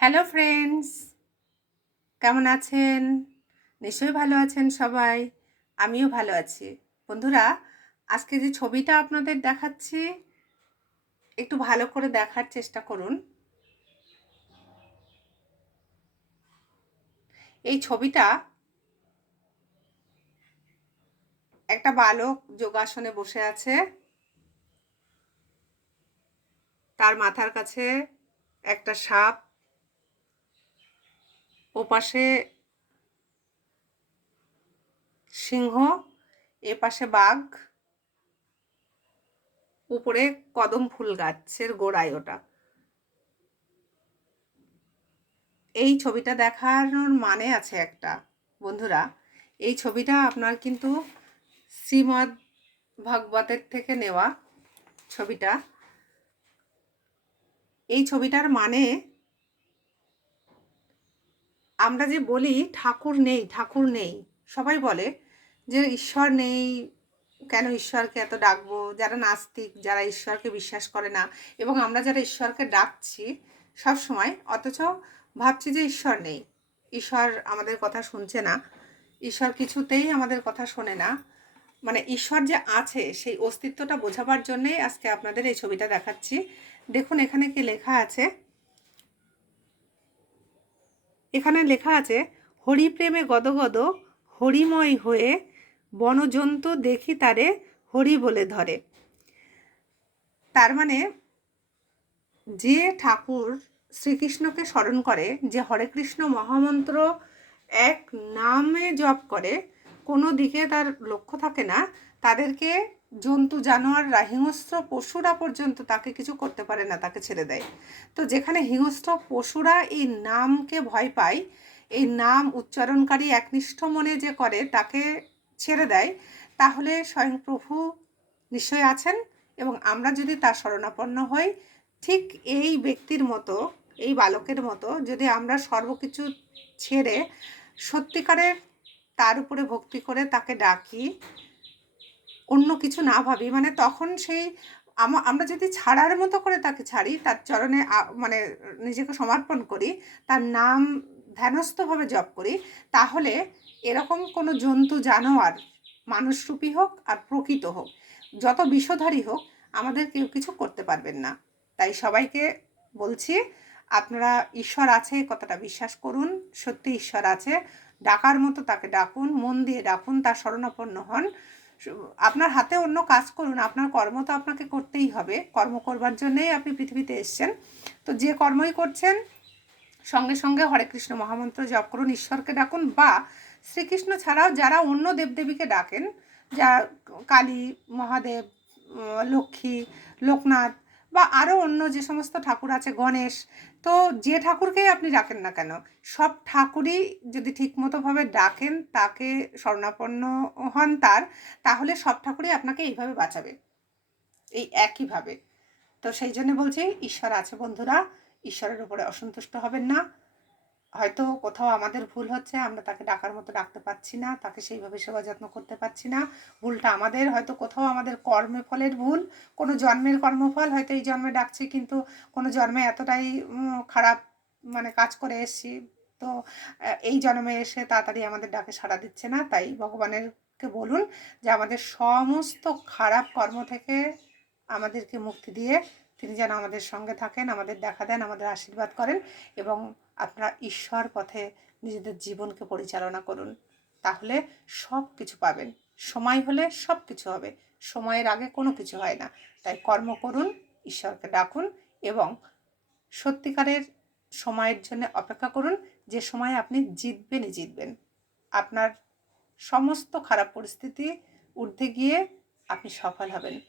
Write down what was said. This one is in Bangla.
হ্যালো ফ্রেন্ডস কেমন আছেন? নিশ্চয়ই ভালো আছেন সবাই। আমিও ভালো আছি। বন্ধুরা, আজকে যে ছবিটা আপনাদের দেখাচ্ছি, একটু ভালো করে দেখার চেষ্টা করুন। এই ছবিটা একটা বালক যোগাসনে বসে আছে। তার মাথার কাছে একটা সাপ ওপাশে সিংহ এ পাশে বাঘ, উপরে কদম ফুল গাছের গোড়ায় ওটা। এই ছবিটা দেখানোর মানে আছে একটা, বন্ধুরা। এই ছবিটা আপনার কিন্তু শ্রীমদ ভাগবতের থেকে নেওয়া ছবিটা। এই ছবিটার মানে আমরা যে বলি ঠাকুর নেই ঠাকুর নেই, সবাই বলে যে ঈশ্বর নেই, কেন ঈশ্বরকে এত ডাকবো? যারা নাস্তিক, যারা ঈশ্বরকে বিশ্বাস করে না, এবং আমরা যারা ঈশ্বরকে ডাকছি সব সময়, অথচ ভাবছি যে ঈশ্বর নেই। ঈশ্বর আমাদের কথা শুনছে না, ঈশ্বর কিছুতেই আমাদের কথা শোনে না। মানে ঈশ্বর যে আছে, সেই অস্তিত্বটা বোঝাবার জন্যেই আজকে আপনাদের এই ছবিটা দেখাচ্ছি। দেখুন এখানে কি লেখা আছে। এখানে লেখা আছে হরিপ্রেমে গদগদ, হরিময় হয়ে বনজন্তু দেখি তারে হরি বলে ধরে। তার মানে যে ঠাকুর শ্রীকৃষ্ণকে স্মরণ করে যে হরে কৃষ্ণ মহামন্ত্র এক নামে জপ করে, কোনো দিকে তার লক্ষ্য থাকে না, তাদেরকে জন্তু জানোয়াররা হিংস্র পশুরা পর্যন্ত তাকে কিছু করতে পারে না, তাকে ছেড়ে দেয়। তো যেখানে হিংস্র পশুরা এই নামকে ভয় পায়, এই নাম উচ্চারণকারী একনিষ্ঠ মনে যে করে তাকে ছেড়ে দেয়, তাহলে স্বয়ং প্রভু নিশ্চয় আছেন এবং আমরা যদি তার শরণাপন্ন হই, ঠিক এই ব্যক্তির মতো, এই বালকের মতো যদি আমরা সর্বকিছু ছেড়ে সত্যিকারের তার উপরে ভক্তি করে তাকে ডাকি অন্য কিছু না ভাবি। মানে তখন সেই আমরা যদি ছাড়ার মতো করে তাকে ছাড়ি, তার চরণে মানে নিজেকে সমর্পণ করি, তার নাম ধ্যানস্থভাবে জপ করি, তাহলে এরকম কোনো জন্তু, জানোয়ার মানুষরূপী হোক আর প্রকৃত হোক, যত বিষধারী হোক, আমাদের কেউ কিছু করতে পারবেন না। তাই সবাইকে বলছি, আপনারা ঈশ্বর আছে, কথাটা বিশ্বাস করুন, সত্যি ঈশ্বর আছে, ডাকার মতো তাকে ডাকুন, মন দিয়ে ডাকুন, তার শরণাপন্ন হন। আপনার হাতে অন্য কাজ করুন, আপনার কর্ম তো আপনাকে করতেই হবে, কর্ম করবার জন্যেই আপনি পৃথিবীতে এসছেন। তো যে কর্মই করছেন, সঙ্গে সঙ্গে হরে কৃষ্ণ মহামন্ত্র জপ করুন, ঈশ্বরকে ডাকুন, বা শ্রীকৃষ্ণ ছাড়াও যারা অন্য দেবদেবীকে ডাকেন, যা কালী, মহাদেব লক্ষ্মী, লোকনাথ বা আরও অন্য যে সমস্ত ঠাকুর আছে, গণেশ, তো যে ঠাকুরকেই আপনি ডাকেন না কেন, সব ঠাকুরই যদি ঠিকমতোভাবে ডাকেন, তাকে স্বর্ণাপন্ন হন তার, তাহলে সব ঠাকুরই আপনাকে এইভাবে বাঁচাবে। এই একইভাবে। তো সেই জন্য বলছি, ঈশ্বর আছে বন্ধুরা, ঈশ্বরের উপরে অসন্তুষ্ট হবেন না। হয়তো কোথাও আমাদের ভুল হচ্ছে, আমরা তাকে ডাকার মতো ডাকতে পারছি না, তাকে সেইভাবে সেবা যত্ন করতে পারছি না। ভুলটা আমাদের, হয়তো কোথাও আমাদের কর্মে ফলের ভুল, কোনো জন্মের কর্মফল হয়তো এই জন্মে ডাকছি, কিন্তু কোনো জন্মে এতটাই খারাপ মানে কাজ করে এসছি। তো এই জন্মে এসে তাড়াতাড়ি আমাদের ডাকে সাড়া দিচ্ছে না, তাই ভগবানেরকে বলুন যে আমাদের সমস্ত খারাপ কর্ম থেকে আমাদেরকে মুক্তি দিয়ে তিনি যেন আমাদের সঙ্গে থাকেন, আমাদের দেখা দেন, আমাদের আশীর্বাদ করেন এবং আপনারা ঈশ্বর পথে নিজেদের জীবনকে পরিচালনা করুন। তাহলে সব কিছু পাবেন। সময় হলে সব কিছু হবে। সময়ের আগে কোনো কিছু হয় না। তাই কর্ম করুন, ঈশ্বরকে ডাকুন এবং সত্যিকারের সময়ের জন্য অপেক্ষা করুন। যে সময় আপনি জিতবেনই জিতবেন। আপনার সমস্ত খারাপ পরিস্থিতি ঊর্ধ্বে গিয়ে আপনি সফল হবেন।